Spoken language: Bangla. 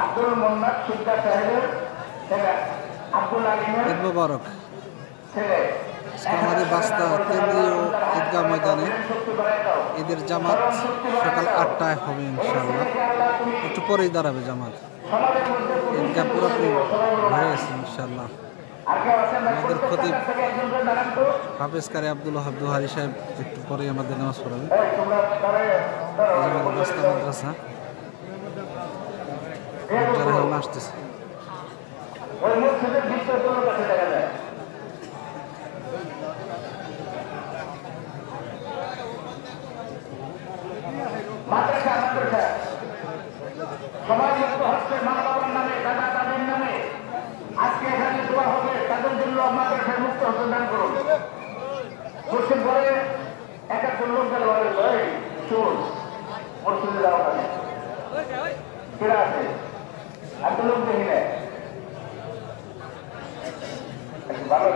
আব্দুল মোহাম্মদ সিদ্দার সাহেবের ছেলে আব্দুল আলিমের ঈদ মোবারক। ছেলে আমাদের বাস্তা কেন্দ্রীয় ঈদগাহ ময়দানে ঈদের জামাত সকাল 8টায় হবে ইনশাআল্লাহ। একটু পরেই দাঁড়াবে জামাত। ঈদগাহ পুরোপুরি ভরে গেছে ইনশাআল্লাহ। আমাদের খতিব হাফেজ কারি আব্দুল ওয়াহাব দোহারি সাহেব একটু পরেই আমাদের নামাজ পড়াবে। আমাদের বাস্তা মাদ্রাসা যারা এখন আসতেছে। সমাজমুক্ত হচ্ছে মা বাবার নামে, দাদা দাদির নামে। আজকে এখানে দোয়া হবে, তাদের জন্য মাদ্রাসায় মুক্ত হতে দান করুন। কোশ্চেন পরে একজন লোক গেল চোর মসজিদে যাওয়া হবে কেরা আছে এত লোক দেখি না ভালো